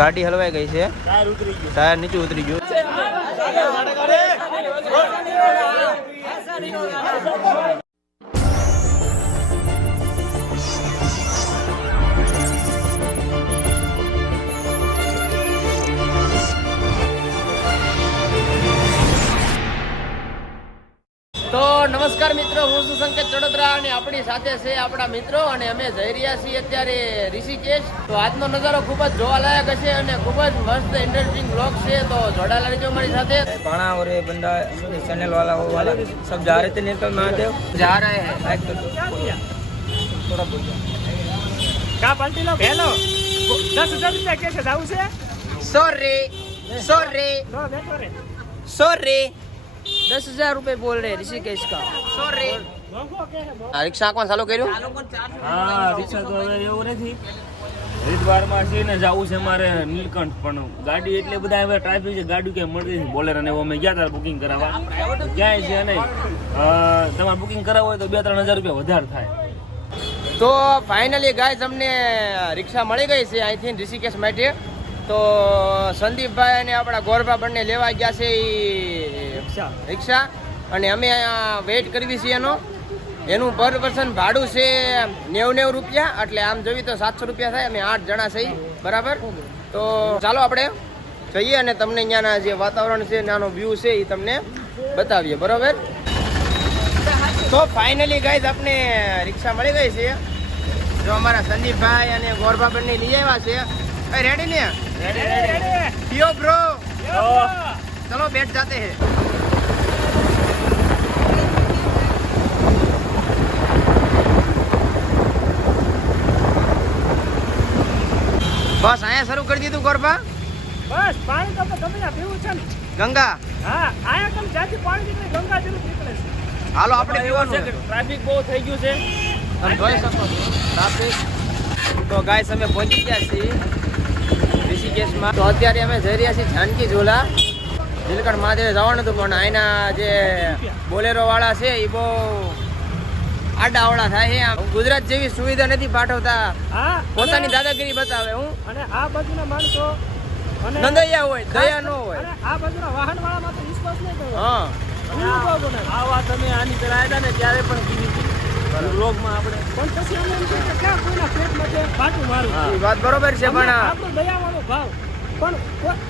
ગાડી હલવાઈ ગઈ છે ટાયર નીચે ઉતરી ગયું તો નમસ્કાર મિત્રો હું છું સંકેત ચડોદરા અને આપણી સાથે છે આપણા મિત્રો અને અમે જઈ રહ્યા છીએ અત્યારે ઋષિકેશ. તો આજનો નજારો ખૂબ જ જોવાલાયક હશે અને ખૂબ જ મસ્ત ઇન્ટરેસ્ટિંગ બ્લોગ છે. તો જોડાયેલા રહેજો મારી સાથે. ઘણા ઓર બંદા ચેનલ વાલા હો વાલા સબ જા રહે થે નીલકંઠ મહાદેવ? જા રહે હે. થોડા બોલ. કા પલટી લો? હેલો. 10000 રૂપિયા કેસે જાવું છે? સોરી સોરી સોરી दस हजार रूपए बोल रहे हैं ऋषिकेश का સોરી મોંઘો કે છે આ રિક્ષા આંકવાનું ચાલુ કર્યું હા રિક્ષા તો હવે એવું નથી હરિદ્વારમાં છે ને જવું છે મારે નીલકંઠ પણ ગાડી એટલે બધા હવે ટ્રાફિક છે ગાડી ક્યાંય મળતી નથી બોલેરો ને એવું અમે ગયા હતા બુકિંગ કરાવવા ક્યાંય છે નહીં અ, તમારે બુકિંગ કરાવવું હોય તો બે ત્રણ હજાર રૂપિયા વધારે થાય તો ફાઇનલી ગાઈઝ અમને રિક્ષા મળી ગઈ છે અહીંથી ઋષિકેશ માટે તો સંદીપભાઈ અને આપણા ગોરભા બંને લેવા ગયા છે એ રિક્ષા. અને અમે વેઇટ કરવી છીએ એનો. એનું પર પર્સન ભાડું છે નેવું નેવું રૂપિયા. એટલે આમ જોઈએ તો સાતસો રૂપિયા થાય. અમે આઠ જણા છીએ. બરાબર? તો ચાલો આપણે જઈએ અને તમને અહીંયાના જે વાતાવરણ છે નાનો વ્યૂ છે એ તમને બતાવીએ. બરાબર? તો ફાઇનલી ગાઈઝ આપણે રિક્ષા મળી ગઈ છે. જો અમારા સંદીપભાઈ અને ગોરભા બંને લઈ આવ્યા છે. એ રેડી ને? ब्रो બ્રો ચલો બેઠ જાતે હે. બસ અહીંયા શરૂ કરી દીધું ગરબા. બસ પાણી તો ગમે ના પીવું છે ને. ગંગા. હા આયા તમે જાતી પાણી નીકળે ગંગા જેવું નીકળે છે. હાલો આપણે પીવાનું છે. ટ્રાફિક બહુ થઈ ગયું છે. તમે જોઈ શકો છો. ટ્રાફિક. તો ગાય અમે પહોંચી ગયા છીએ. ઋષિકેશમાં. તો અત્યારે અમે જઈ રહ્યા છીએ જાનકી ઝોલા. નીલકંઠ મહાદેવે જવાનું હતું પણ અહીંના જે બોલેરો વાળા છે એ બહુ આડાવડા થાય છે ગુજરાત જેવી સુવિધા નથી પાઠવતા. પોતાની દાદાગીરી બતાવે હું. અને આ બાજુના માણસો નંદૈયા હોય દયા ન હોય. આ બાજુના વાહન વાળા તો વિશ્વાસ નહીં હા. આ વાત અમે આની આવ્યા ને ત્યારે પણ કીધી વ્લોગમાં આપણે પણ પછી અમે એમ કે ક્યાં કોઈના પેટમાં છે પાટું મારું? એ વાત બરોબર છે પણ આપણો દયાવાળો ભાવ. પણ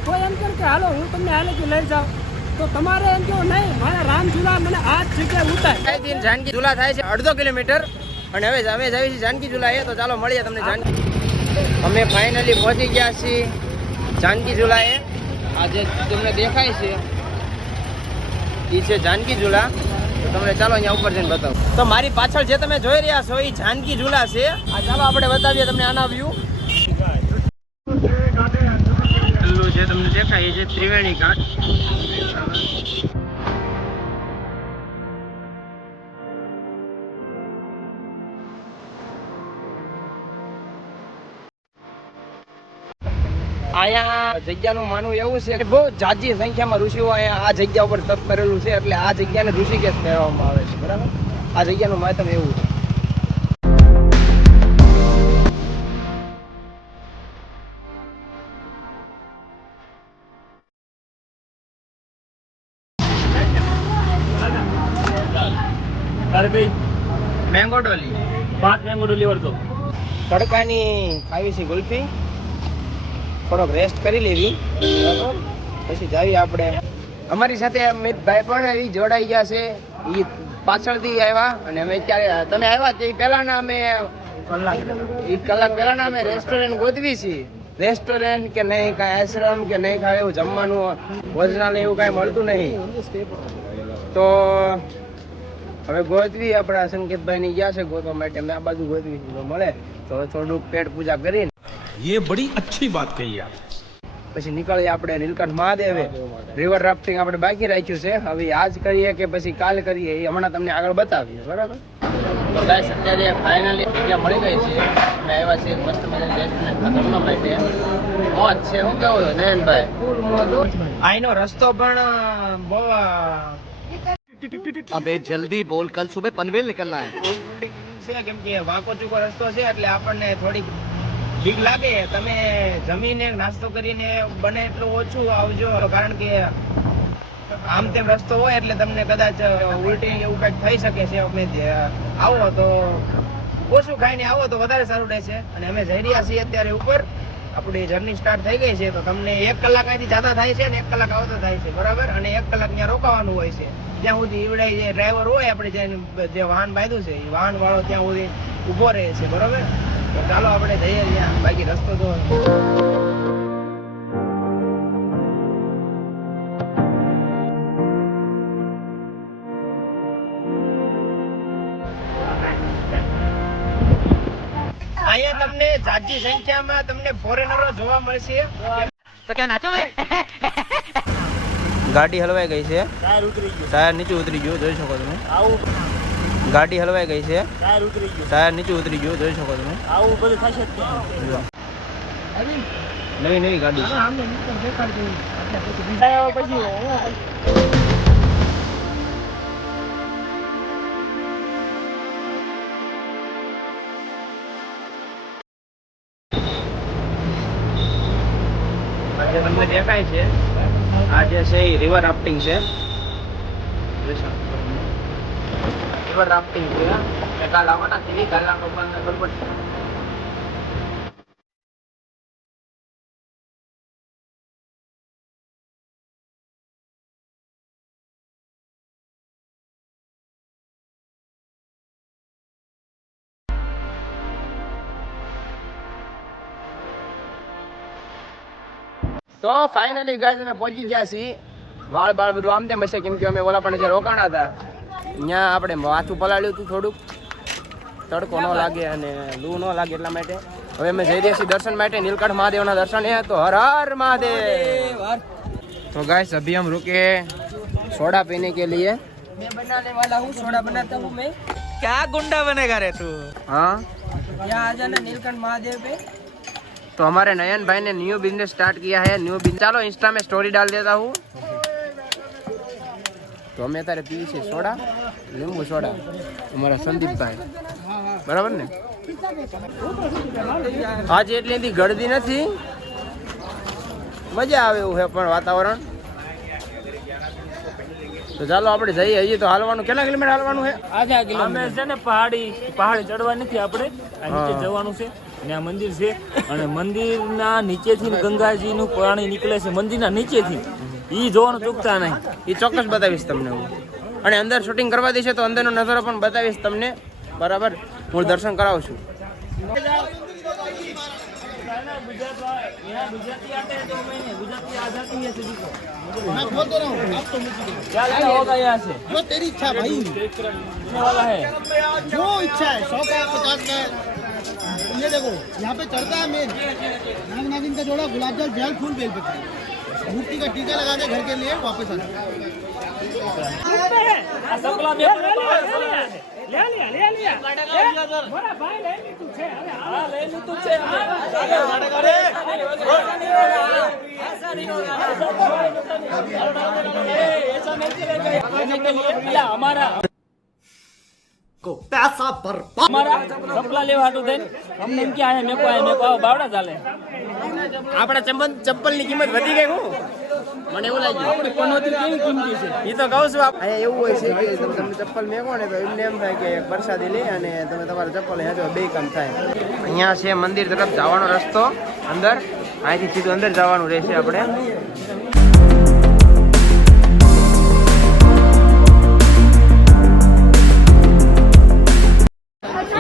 કોઈ એમ કહે કે હાલો હું તમને હાલેથી લઈ જાઉં. તો તમારે એમ કેવું નહીં મારા રામ ઝુલા મને આ જગ્યાએ ઉતાર. જાનકી ઝુલા થાય છે અડધો કિલોમીટર. અને હવે અમે જઈએ છીએ જાનકી ઝુલા એ તો ચાલો મળીએ તમને જાનકી અમે ફાઇનલી પહોંચી ગયા છીએ જાનકી ઝુલા એ. આ જે તમને દેખાય છે. એ છે જાનકી ઝુલા. તમને ચાલો અહીંયા ઉપર જઈને બતાવો. તો મારી પાછળ જે તમે જોઈ રહ્યા છો, એ જાનકી ઝુલા છે. આ ચાલો આપણે બતાવીએ તમને આના વ્યૂ જે તમને દેખાય એ છે ત્રિવેણી ઘાટ. અહીંયા જગ્યાનું માનવું એવું છે કે બહુ જાજી સંખ્યામાં ઋષિઓ અહીંયા આ જગ્યા ઉપર તપ કરેલું છે એટલે આ જગ્યાને ઋષિકેશ કહેવામાં આવે છે બરાબર? આ જગ્યાનું મહત્વ એવું છે. મેંગો ડોલી પાંચ મેંગો ડોલી વર્ગો તડકાની ખાવી છે ગુલ્ફી. થોડોક રેસ્ટ કરી લેવી. પછી જઈએ આપણે. અમારી સાથે મિતભાઈ પણ એ જોડાઈ ગયા છે. એ પાછળથી આવ્યા અને અમે ક્યારે તમે આવ્યા તે પહેલાના અમે એ કલાક પહેલાના અમે રેસ્ટોરન્ટ ગોતવી છીએ રેસ્ટોરન્ટ કે નહીં કાંઈ આશ્રમ કે નહીં કાંઈ એવું જમવાનું ભોજનાલય એવું કાંઈ મળતું નહીં. તો હવે ગોતવી આપણા સંકેતભાઈ ની ગયા છે ગોતવા માટે. મેં આ બાજુ ગોતવી મળે તો થોડુંક પેટ પૂજા કરીને ये बड़ी अच्छी बात कही आप પછી નીકળીએ આપણે નીલકંઠ મહાદેવે રિવર રાફ્ટિંગ આપણે બાકી રાખ્યું છે હવે આજ કરીએ કે પછી કાલ કરીએ એ હમણાં તમને આગળ બતાવીએ બરાબર તો ગાઈસ અત્યારે ફાઇનલી જગ્યા મળી ગઈ છે અમે આવ્યા છીએ મસ્ત મજાની રેસ્ટોરન્ટ જમવા માટે મોજ છે હું કેવું છે નયનભાઈ ફૂલ મોજ અહીંનો રસ્તો પણ બહુ अबे जल्दी बोल कल सुबह पनवेल निकलना है છે કેમ કે વાંકો ચૂકો રસ્તો છે એટલે આપણને થોડીક બીક લાગે, તમે જમીને નાસ્તો કરીને બને એટલું ઓછું આવજો, કારણ કે આમ તેમ રસ્તો હોય એટલે તમને કદાચ ઉલટી એવું કંઈક થઈ શકે છે, અમે આવો તો ઓછું ખાઈને આવો તો વધારે સારું રહેશે. અને અમે જઈ રહ્યા છીએ અત્યારે ઉપર. આપણી જર્ની સ્ટાર્ટ થઈ ગઈ છે, તો તમને એક કલાક અહીંથી જતા થાય છે અને એક કલાક આવતા થાય છે, બરાબર? અને એક કલાક ત્યાં રોકાવાનું હોય છે. જ્યાં સુધી ઈવડાય જે ડ્રાઈવર હોય, આપણે જે જે વાહન બાંધ્યું છે એ વાહન વાળો ત્યાં સુધી ઊભો રહે છે, બરાબર? ચાલો આપણે જઈએ બાકી રસ્તો તો અહીંયા તમને જાજી સંખ્યામાં તમને ફોરેનરો જોવા મળશે. ગાડી હલવાઈ ગઈ છે. ટાયર ટાયર નીચે ઉતરી ગયું જોઈ શકો તમે. આવું. ગાડી હલવાઈ ગઈ છે. ટાયર ઉતરી ગયું. ટાયર નીચે ઉતરી ગયું જોઈ શકો તમે. આવું બધું થશે જ જો. નવી નવી ગાડી છે. તમને દેખાય છે. આ જે છે એ રિવર રાફ્ટિંગ છે. એ કાલ આવવાના છે કાલ આ લોકોને ખબર પડશે. તો ફાઇનલી ગાઈસ અમે પહોંચી ગયા છીએ. વાળ બાળ બધું આમ તેમ હશે, કેમ કે અમે ઓલા પણ જે રોકાણા હતા. ત્યાં આપણે માથું પલાળ્યું હતું થોડુંક તડકો ન લાગે અને લૂ ન લાગે એટલા માટે હવે અમે જઈ રહ્યા છીએ દર્શન માટે નીલકંઠ મહાદેવના દર્શન હે તો હર હર મહાદેવ तो गाइस अभी हम रुके सोडा पीने के लिए मैं बनाने वाला हूँ सोडा बनाता हूँ मैं क्या गुंडा बनेगा रे तू हाँ यहाँ आ जाना नीलकंठ महादेव पे तो हमारे नयन भाई ने न्यू बिजनेस स्टार्ट किया है न्यू बिजनेस चलो इंस्टा में स्टोरी डाल देता हूँ તો અમે અત્યારે પીએ છીએ સોડા લીંબુ સોડા અમારા સંદીપભાઈ. બરાબર ને? આજે એટલી બધી ગળદી નથી. મજા આવે એવું છે પણ વાતાવરણ. તો ચાલો આપણે જઈએ હજી તો હાલવાનું. કેટલા કિલોમીટર હાલવાનું છે आधा અમે છે ને પહાડી પહાડી ચડવા નથી આપણે. આ નીચે જવાનું છે. ને આ મંદિર છે. અને મંદિરના નીચેથી ગંગાજીનું પાણી નીકળે છે. મંદિરના નીચેથી. ઈ જોવાનું ચૂકતા નહીં એ ચોક્કસ બતાવીશ તમને હું અને અંદર શૂટિંગ કરવા દેશે તો અંદરનો નજારો પણ બતાવીશ તમને બરાબર હું દર્શન કરાવું છું क्या लगा होगा यहाँ से जो तेरी इच्छा भाई कितने वाला है जो इच्छा है सौ का पचास का है। ये देखो यहाँ पे चढ़ता है मेन नाग नागिन का जोड़ा गुलाब जल बेल फूल बेल पत्र मूर्ति का टीका लगा दे घर के लिए वापस आ जाए કો પૈસા બરબાદ અમારા સપ્લા લેવા હાટું થઈને અમને એમ કે આયા મેકો આયા મેકો આવો બાવડા ચાલે. આપણા ચંપલ ચંપલની કિંમત વધી ગઈ હું. મને એવું લાગ્યું. પનોતી કેવી કિંમતી છે? એ તો કહું છું અહીંયા એવું હોય છે કે તમે તમને ચપ્પલ મેકો ને તો એમને એમ થાય કે વરસાદી લઈ અને તમે તમારા ચપ્પલ હેઠો બે કામ થાય. અહીંયા છે મંદિર તરફ જવાનો રસ્તો અંદર. અહીંથી સીધું અંદર જવાનું રહેશે આપણે.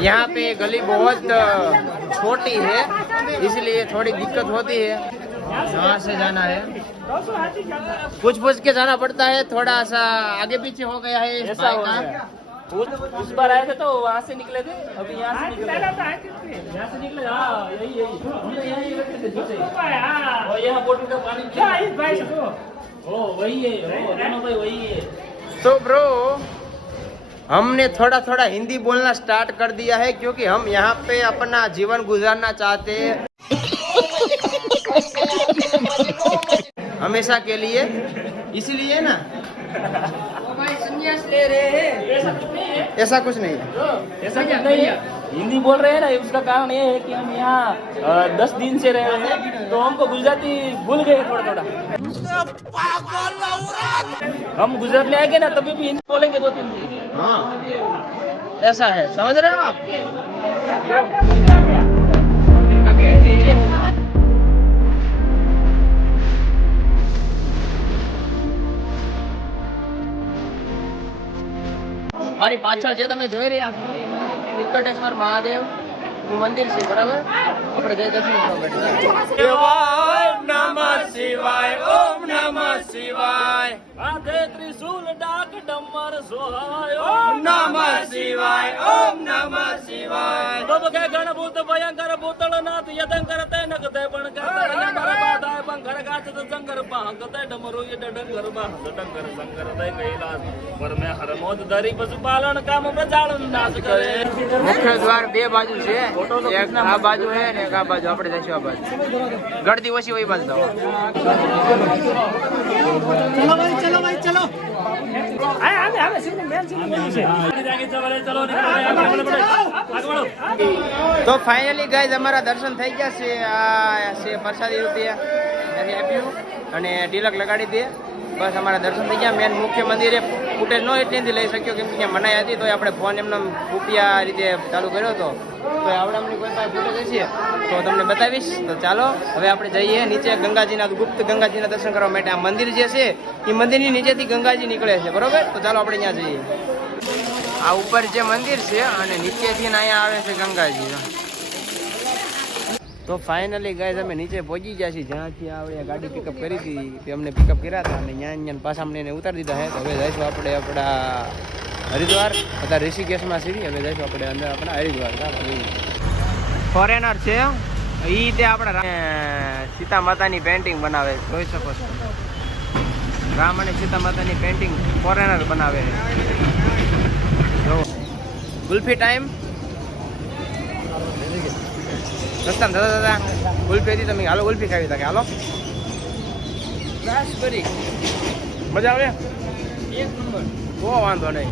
यहाँ पे गली बहुत छोटी है इसलिए थोड़ी दिक्कत होती है। यहाँ से जाना है। पूछ पूछ के जाना पड़ता है थोड़ा सा आगे पीछे हो गया है इस बाइक हो का। गया। उस, बार आए थे तो वहाँ से निकले थे अभी यहाँ से निकले यहाँ से निकले हाँ यही यही। हम तो यहाँ यहाँ का पानी ओ वही है दोनों भाई वही है। तो ब्रो हमने थोड़ा थोड़ा हिंदी बोलना स्टार्ट कर दिया है क्योंकि हम यहाँ पे अपना जीवन गुजारना चाहते हैं। हमेशा के लिए। इसलिए ना। ले रहे हैं ऐसा कुछ नहीं है। ऐसा कुछ नहीं है। ऐसा कुछ नहीं है हिंदी बोल रहे हैं ना उसका कारण ये है कि हम यहाँ दस दिन से रह रहे हैं तो हमको गुजराती भूल गए थोड़ा थोड़ा हम गुजरात में आएँगे ना तभी भी हिंदी बोलेंगे दो तीन दिन। ऐसा है समझ रहे हो आप મારી પાછળ જે તમે જોઈ રહ્યા છો વેંકટેશ્વર મહાદેવ નું મંદિર છે બરાબર આપણે જય દર્શન કરવા બેઠા હાથે ત્રિશૂલ ડાક ગણભૂત કામ પ્રજાળન નાશ મુખ્ય દ્વાર બે બાજુ છે. એક આ બાજુ હે ને એક આ બાજુ. આપડે જશું આ બાજુ. ગળદી વસી હોય બાજુ ચલો ભાઈ ચલો ભાઈ ચલો. તો ફાઇનલી ગાઈઝ અમારા દર્શન થઈ ગયા છે. આ છે પ્રસાદી રૂપિયા. આપ્યું અને તિલક લગાડી દે. બસ, અમારા દર્શન થઈ ગયા. મેન મુખ્ય મંદિરે ફૂટેજ નો એટલેથી લઈ શક્યો કેમ કે મનાઈ હતી તો આપણે ફોન એમને રૂપિયા રીતે ચાલુ કર્યો હતો. તો આપણે અમને કોઈ પાસે ફૂટેજ હશે તો તમને બતાવીશ. તો ચાલો, હવે આપણે જઈએ નીચે ગંગાજીના, ગુપ્ત ગંગાજીના દર્શન કરવા માટે. આ મંદિર જે છે એ મંદિરની નીચેથી ગંગાજી નીકળે છે, બરોબર? તો ચાલો આપણે ત્યાં જઈએ. આ ઉપર જે મંદિર છે અને નીચેથી અહીંયા આવે છે ગંગાજી. તો ફાઇનલી ગાઈઝ અમે નીચે પહોંચી ગયા છીએ, જ્યાંથી આપણે ગાડી પિકઅપ કરી હતી, તે અમને પિકઅપ કર્યા હતા, અને ત્યાં અહીંયા પાછા અમને એને ઉતારી દીધા છે. તો હવે જઈશું આપણે આપણા હરિદ્વાર અથવા ઋષિકેશમાં સીધી હવે જઈશું આપણે અંદર આપણા હરિદ્વાર ફોરેનર છે એ તે આપણા રા- સીતા માતાની પેન્ટિંગ બનાવે છે. જોઈ શકો છો. રામ અને સીતા માતાની પેન્ટિંગ ફોરેનર બનાવે છે. જો. ગુલ્ફી ટાઈમ રસ્તામાં દાદા દાદા ગુલફી હતી તમે હાલો ગુલ્ફી ખાવી હતા કે હાલો. મજા આવે? એક નંબર. બહુ વાંધો નહીં.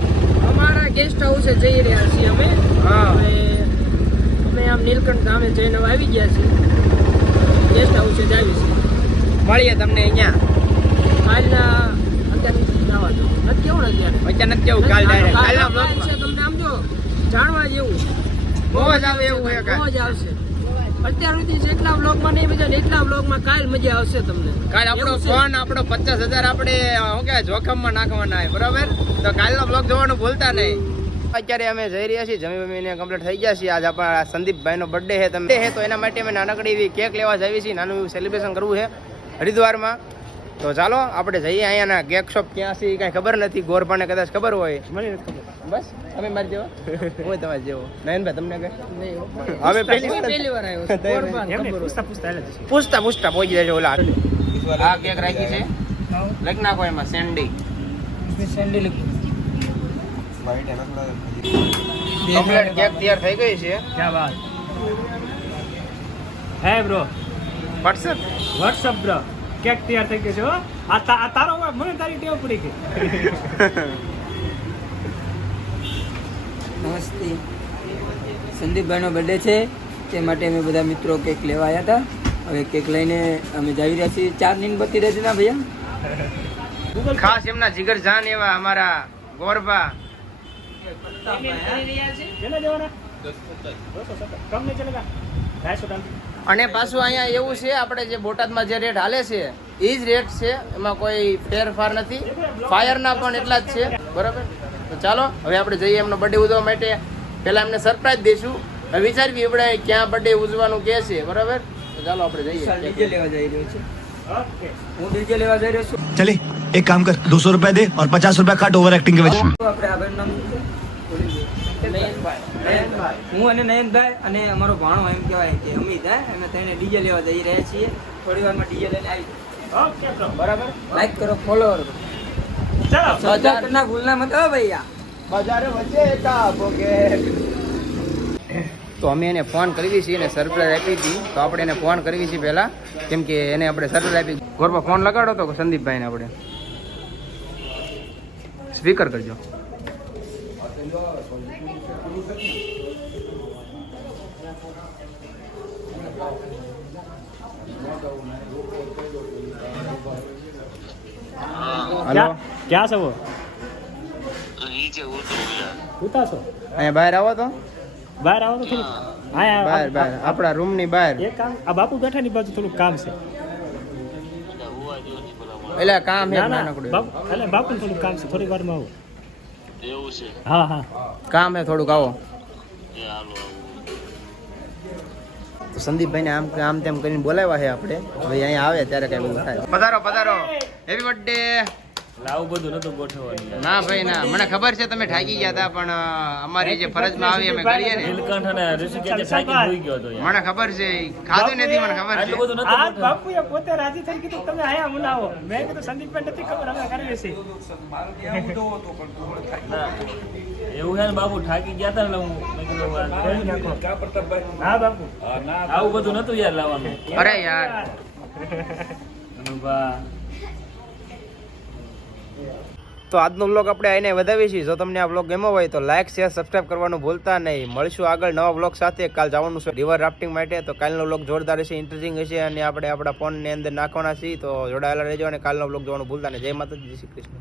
અમારા ગેસ્ટ હાઉસે જઈ રહ્યા છીએ અમે. હા. અમે આમ નીલકંઠ ગામે જઈને આવી ગયા છીએ. ગેસ્ટ હાઉસે જ આવી છીએ. મળીએ તમને અહીંયા. કાલના અત્યારે નથી કેવું અત્યારે? વચ્ચે નથી કેવું કાલ કાલના છે બ્લોગમાં તમને આમ જો જાણવા જેવું. બહુ જ આવે એવું બહુ જ આવશે. અત્યાર સુધી જેટલા બ્લોગમાં નહીં મજા એટલા બ્લોગમાં કાલ મજા આવશે તમને. કાલ આપણો ફોન આપણો પચાસ હજાર આપણે શું જોખમમાં નાખવાના હોય બરાબર? તો કાલનો બ્લોગ જોવાનું ભૂલતા નહીં. અત્યારે અમે જઈ રહ્યા છીએ જમી બમીને કમ્પ્લીટ થઈ ગયા છીએ. આજ આપણા સંદીપભાઈનો બર્થડે છે તમે છે તો એના માટે અમે નાનકડી એવી કેક લેવા જઈએ છીએ. નાનું એવું સેલિબ્રેશન કરવું છે હરિદ્વારમાં. તો ચાલો આપણે જઈએ અહીંયાના કેક શોપ ક્યાં છે કાંઈ ખબર નથી ગોરભાને કદાચ ખબર હોય. મને બસ તમે મારી જેવો? હું તમારી જેવો. નયનભાઈ તમને કઈ? અમે પહેલી વાર આવ્યો પૂછતા પૂછતા પહોંચી જજો ઓલા. આ કેક રાખી છે? લખી નાખો એમાં સેન્ડી. સેન્ડી લખી. કમ્પ્લીટ કેક તૈયાર થઈ ગઈ છે. ક્યાં વાત? Hey bro what's up what's up bro cake તૈયાર થઈ ગયો છે આ આ તારો મને તારી ટેવ પડી ગઈ. નમસ્તે. સંદીપભાઈનો બર્થડે છે. તે માટે અમે બધા મિત્રો કેક લેવા આવ્યા હતા. હવે કેક લઈને અમે જઈ રહ્યા છીએ. ચાર નીન બત્તી રહેશે ના ભૈયા? ખાસ એમના જીગર જાન એવા અમારા ગોરબા ચલે જવાના? કમ નહીં ચલેગા ઢાઈસો ડાલ અને પાછું અહીંયા એવું છે આપણે જે બોટાદમાં જે રેટ હાલે છે એ જ રેટ છે એમાં કોઈ ફેરફાર નથી. ફાયરના પણ એટલા જ છે બરાબર? તો ચાલો હવે આપણે જઈએ એમનો બર્થડે ઉજવવા માટે. પહેલાં એમને સરપ્રાઇઝ દઈશું હવે વિચારવી આપણે ક્યાં બર્થડે ઉજવાનું કે છે બરાબર? તો ચાલો આપણે જઈએ. ડીજે લેવા જઈ રહ્યો છું. હું ડીજે લેવા જઈ રહ્યો છું. ચલે એક કામ કર 200 રૂપિયા દે ઓર 50 રૂપિયા કાટ ઓવર એક્ટિંગ આપણે આભાર નામ હું અને નયનભાઈ અને અમારો ભાણો એમ કહેવાય કે અમિત હે? અમે તેને ડીજે લેવા જઈ રહ્યા છીએ. થોડી વારમાં ડીજે લઈને આવી બરાબર? લાઈક કરો ફોલો કરો. ના ભૂલના મત હો ભૈયા. બજારે વચ્ચે તો અમે એને ફોન કરવી છીએ એને સરપ્રાઈઝ આપી હતી. તો આપણે એને ફોન કરવી છીએ પહેલા. કેમ કે એને આપણે સરપ્રાઈઝ આપી ગોરમાં ફોન લગાડો તો સંદીપભાઈને આપણે. સ્પીકર કરજો. હલો ક્યાં છો वो ઉતા છો અહીંયા બહાર આવો તો. બહાર આવો તો થોડુંક. હા બહાર બહાર. આપણા રૂમની બહાર. એક કામ આ બાપુ બેઠા ની બાજુ થોડુંક કામ છે. એટલે કામ છે ના ના. નાનકડું. બાપુ એટલે બાપુ થોડુંક કામ છે થોડી વારમાં આવું. હા હા. કામ હે થોડુંક આવો. તો સંદીપભાઈ ને આમ આમ તેમ કરીને બોલાવ્યા છે આપણે. હવે અહીંયા આવે ત્યારે કઈ બધું થાય. પધારો પધારો. હેપી બર્થડે આવું બધું નતું ગોઠવવાનું. ના ભાઈ ના. મને ખબર છે તમે ઠાકી ગયા હતા પણ અમારી જે ફરજમાં આવી અમે કરીએ ને. નીલકંઠ અને ઋષિકેશ થાકી હોઈ ગયો હતો મને ખબર છે ખાધું નથી મને ખબર છે. બધું નતું આ પોતે રાજી થઈ કીધું તમે આયા મનાવો મેં કીધું સંદીપભાઈ નથી ખબર અમે કરીએ છીએ. એવું છે ને બાપુ થાકી ગયા હતા ને એટલે હું મેં હા બાપુ. આવું બધું નતું યાર લાવવાનું. અરે યાર. અનુભા. તો આજનો બ્લોગ આપણે આઈને વધાવીએ છીએ જો તમને આ બ્લોગ ગમ્યો હોય તો લાઇક શેર સબસ્ક્રાઈબ કરવાનું ભૂલતા નહીં. મળશું આગળ નવા બ્લોગ સાથે. કાલ જવાનું છે રિવર રાફ્ટિંગ માટે. તો કાલનો બ્લોગ જોરદાર હશે ઇન્ટરેસ્ટિંગ હશે અને આપણે આપણા ફોનની અંદર નાખવાના છીએ. તો જોડાયેલા રહેજો અને કાલનો બ્લોગ જોવાનું ભૂલતા નહીં. જય માતાજી શ્રી કૃષ્ણ.